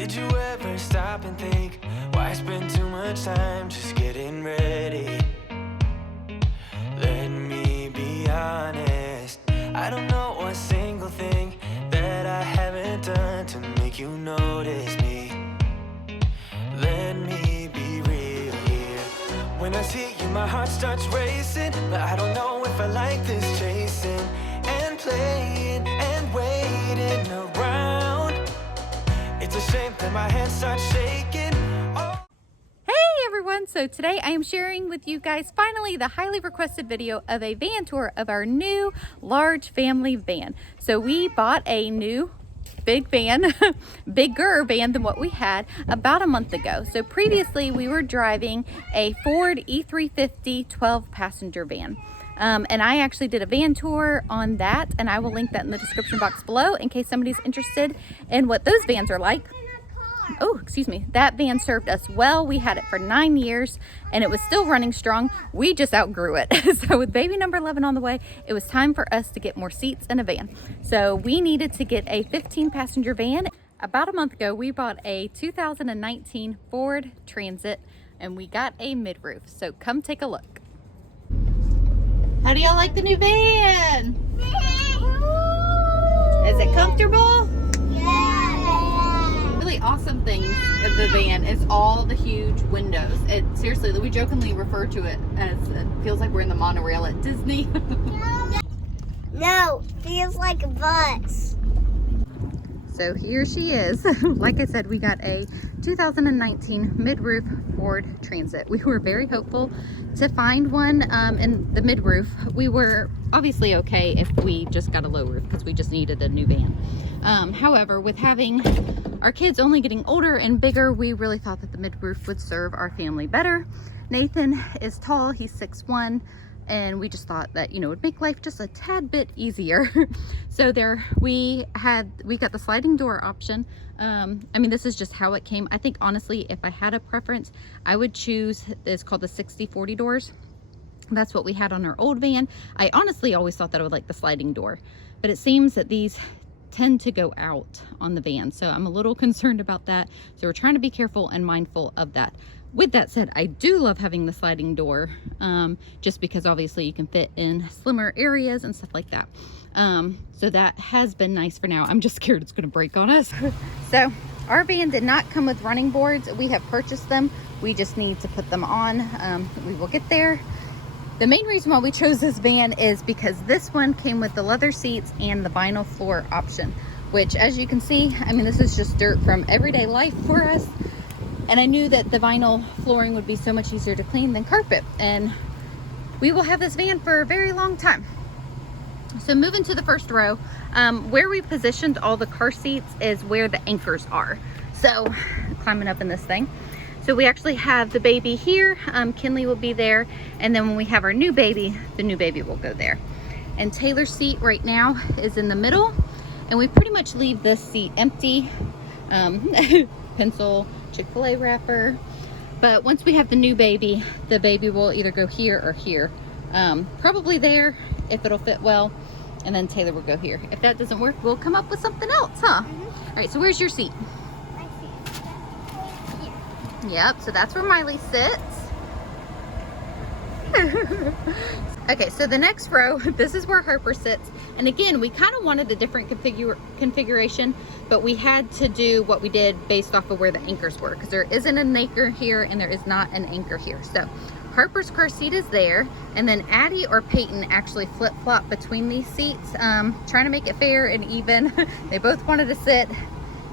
Did you ever stop and think, why spend too much time just getting ready? Let me be honest, I don't know a single thing that I haven't done to make you notice me. Let me be real here. When I see you, my heart starts racing, but I don't know if I like this chasing and playing and waiting around. It's a shame that my hands start shaking. Oh. Hey everyone, so today I am sharing with you guys finally the highly requested video of a van tour of our new large family van. So we bought a new big van, bigger van than what we had about a month ago. So previously we were driving a Ford E350 12 passenger van. And I actually did a van tour on that, and I will link that in the description box below in case somebody's interested in what those vans are like. Oh, excuse me. That van served us well. We had it for 9 years and it was still running strong. We just outgrew it. So with baby number 11 on the way, it was time for us to get more seats in a van. So we needed to get a 15 passenger van. About a month ago, we bought a 2019 Ford Transit and we got a mid-roof. So come take a look. How do y'all like the new van? Is it comfortable? Really awesome things of the van is all the huge windows. It seriously, we jokingly refer to it as it feels like we're in the monorail at Disney. No, feels like a bus. So here she is. Like I said, we got a 2019 mid-roof Ford Transit. We were very hopeful to find one in the mid-roof. We were obviously okay if we just got a low roof because we just needed a new van. However, with having our kids only getting older and bigger, we really thought that the mid-roof would serve our family better. Nathan is tall, he's 6'1", and we just thought that, you know, it would make life just a tad bit easier. So there we got the sliding door option. I mean, this is just how it came. I think honestly, if I had a preference, I would choose, it's called the 60/40 doors. That's what we had on our old van. I honestly always thought that I would like the sliding door, but it seems that these tend to go out on the van. So I'm a little concerned about that. So we're trying to be careful and mindful of that. With that said, I do love having the sliding door, just because obviously you can fit in slimmer areas and stuff like that. So that has been nice for now. I'm just scared it's gonna break on us. So our van did not come with running boards. We have purchased them. We just need to put them on. We will get there. The main reason why we chose this van is because this one came with the leather seats and the vinyl floor option, which as you can see, I mean, this is just dirt from everyday life for us. And I knew that the vinyl flooring would be so much easier to clean than carpet. And we will have this van for a very long time. So moving to the first row, where we positioned all the car seats is where the anchors are. So climbing up in this thing. So we actually have the baby here, Kinley will be there, and then when we have our new baby, the new baby will go there. And Taylor's seat right now is in the middle, and we pretty much leave this seat empty. Pencil, Chick-fil-A wrapper. But once we have the new baby, the baby will either go here or here. Probably there, if it'll fit well, and then Taylor will go here. If that doesn't work, we'll come up with something else, huh? All right, so where's your seat? Yep, so that's where Miley sits. Okay, so the next row, this is where Harper sits. And again, we kind of wanted a different configuration, but we had to do what we did based off of where the anchors were, because there isn't an anchor here and there is not an anchor here. So Harper's car seat is there, and then Addie or Peyton actually flip-flop between these seats, trying to make it fair and even. They both wanted to sit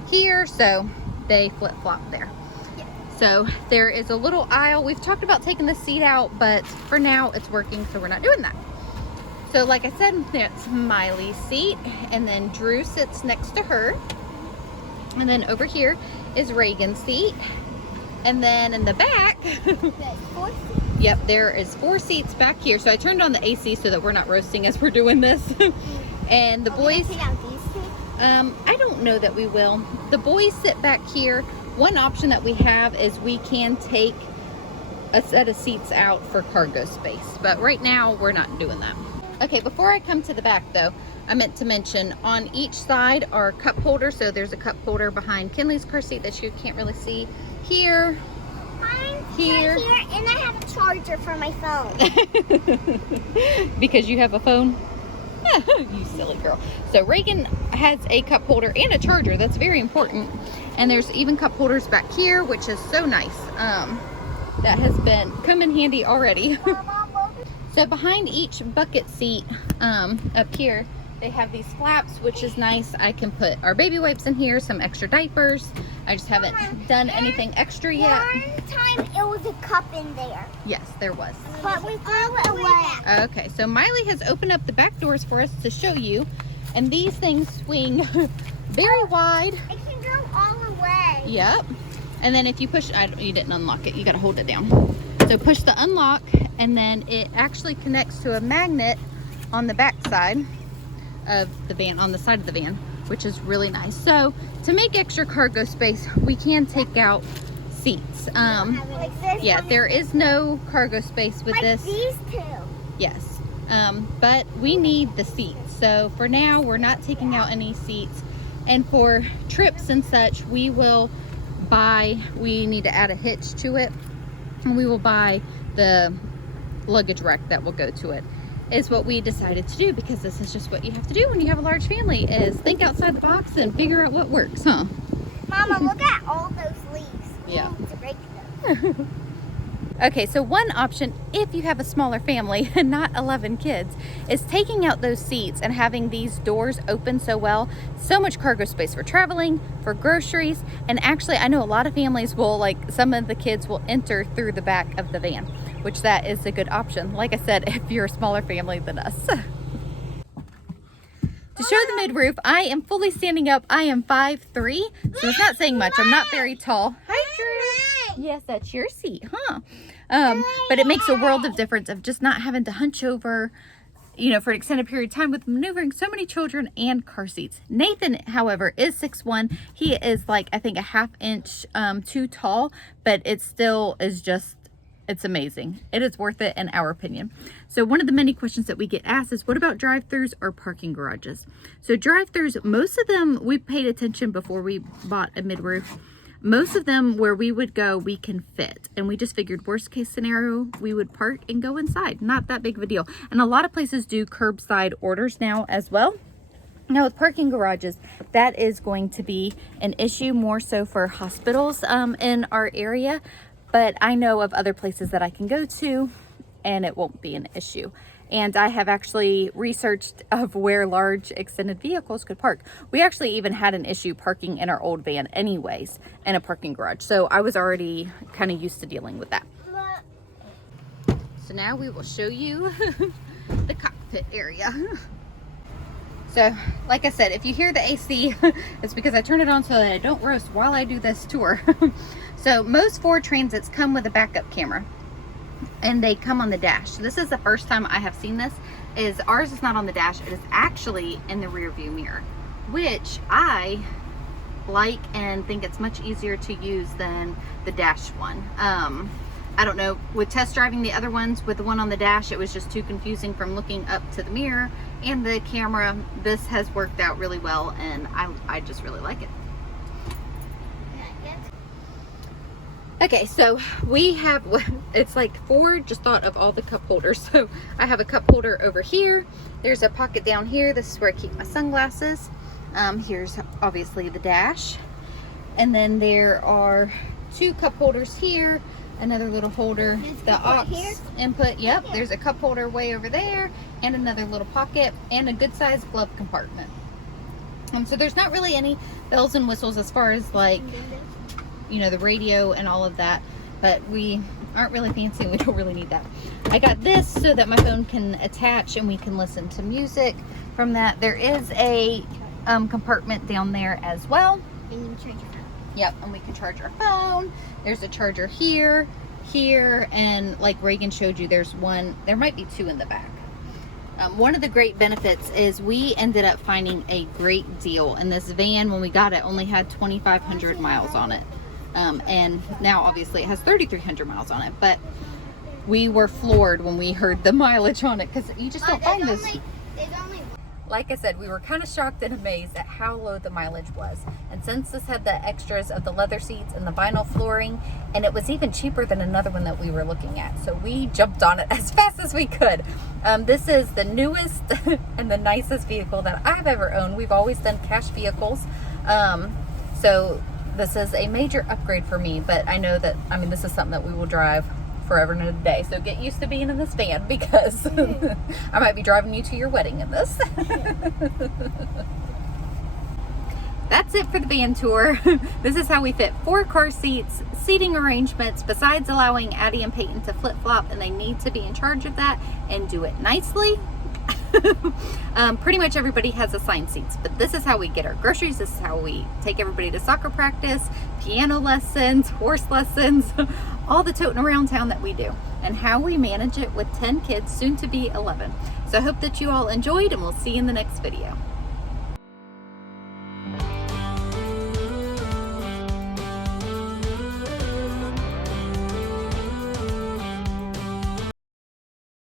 here, so they flip-flop there. So there is a little aisle. We've talked about taking the seat out, but for now it's working, so we're not doing that. So like I said, that's Miley's seat, and then Drew sits next to her. And then over here is Reagan's seat. And then in the back, yep, there is 4 seats back here. So I turned on the AC so that we're not roasting as we're doing this. And the boys, I don't know that we will. The boys sit back here. One option that we have is we can take a set of seats out for cargo space, but right now we're not doing that. Okay, before I come to the back though, I meant to mention on each side are cup holders. So there's a cup holder behind Kinley's car seat that you can't really see. Here, here, right here, and I have a charger for my phone. because you have a phone. You silly girl. So Reagan has a cup holder and a charger. That's very important. And there's even cup holders back here, which is so nice. That has been come in handy already. So behind each bucket seat up here, they have these flaps, which is nice. I can put our baby wipes in here, some extra diapers. I just haven't done anything extra yet. One time it was a cup in there. Yes, there was. But we threw it away. Okay, so Miley has opened up the back doors for us to show you. And these things swing very wide. It can go all the way. Yep. And then if you push, you didn't unlock it. You got to hold it down. So push the unlock, and then it actually connects to a magnet on the back side of the van, on the side of the van, which is really nice. So to make extra cargo space, we can take out seats. Yeah, there is no cargo space with like this. These two. Yes. But we need the seats. So for now, we're not taking out any seats. And for trips and such, we need to add a hitch to it. And we will buy the luggage rack that will go to it, is what we decided to do, because this is just what you have to do when you have a large family, is think outside the box and figure out what works, huh? Mama, look at all those leaves. We Yeah. need to break them. Okay, so one option, if you have a smaller family and not 11 kids, is taking out those seats and having these doors open so well. So much cargo space for traveling, for groceries, and actually I know a lot of families will, like, some of the kids will enter through the back of the van, which that is a good option. Like I said, if you're a smaller family than us. To show the mid-roof, I am fully standing up. I am 5'3", so it's not saying much. I'm not very tall. Hi, Drew. Yes, that's your seat, huh? But it makes a world of difference of just not having to hunch over, you know, for an extended period of time with maneuvering so many children and car seats. Nathan, however, is 6'1". He is like, I think, a ½ inch too tall, but it still is just, it's amazing. It is worth it in our opinion. So one of the many questions that we get asked is, what about drive-thrus or parking garages? So drive-thrus, most of them, we paid attention before we bought a mid-roof. Most of them where we would go, we can fit. And we just figured worst case scenario, we would park and go inside. Not that big of a deal. And a lot of places do curbside orders now as well. Now with parking garages, that is going to be an issue more so for hospitals in our area. But I know of other places that I can go to and it won't be an issue. And I have actually researched of where large extended vehicles could park. We actually even had an issue parking in our old van anyways in a parking garage. So I was already kind of used to dealing with that. So now we will show you the cockpit area. So like I said, if you hear the AC, it's because I turn it on so that I don't roast while I do this tour. So most Ford Transits come with a backup camera. And they come on the dash. This is the first time I have seen this. Is ours is not on the dash, it is actually in the rear view mirror, which I like and think it's much easier to use than the dash one. I don't know, with test driving the other ones, with the one on the dash, it was just too confusing from looking up to the mirror and the camera. This has worked out really well, and I just really like it. Okay, so we have, it's like Ford just thought of all the cup holders. So I have a cup holder over here. There's a pocket down here. This is where I keep my sunglasses. Here's obviously the dash. And then there are 2 cup holders here. Another little holder, the aux input. Yep, there's a cup holder way over there. And another little pocket and a good sized glove compartment. So there's not really any bells and whistles as far as like, you know, the radio and all of that, but we aren't really fancy and we don't really need that. I got this so that my phone can attach and we can listen to music from that. There is a compartment down there as well. And you can charge your phone. Yep, and we can charge our phone. There's a charger here, and like Reagan showed you, there's one, there might be 2 in the back. One of the great benefits is we ended up finding a great deal, and this van, when we got it, only had 2,500 miles on it. And now obviously it has 3,300 miles on it, but we were floored when we heard the mileage on it, because you just don't find this. There's only Like I said, we were kind of shocked and amazed at how low the mileage was. And since this had the extras of the leather seats and the vinyl flooring, and it was even cheaper than another one that we were looking at, so we jumped on it as fast as we could. This is the newest and the nicest vehicle that I've ever owned. We've always done cash vehicles, so this is a major upgrade for me. But I know that, I mean, this is something that we will drive forever and a day. So get used to being in this van, because I might be driving you to your wedding in this. That's it for the van tour. This is how we fit 4 car seats, seating arrangements, besides allowing Addie and Peyton to flip-flop, and they need to be in charge of that and do it nicely. Pretty much everybody has assigned seats, but this is how we get our groceries. This is how we take everybody to soccer practice, piano lessons, horse lessons, all the toting around town that we do, and how we manage it with 10 kids, soon to be 11. So I hope that you all enjoyed, and we'll see you in the next video.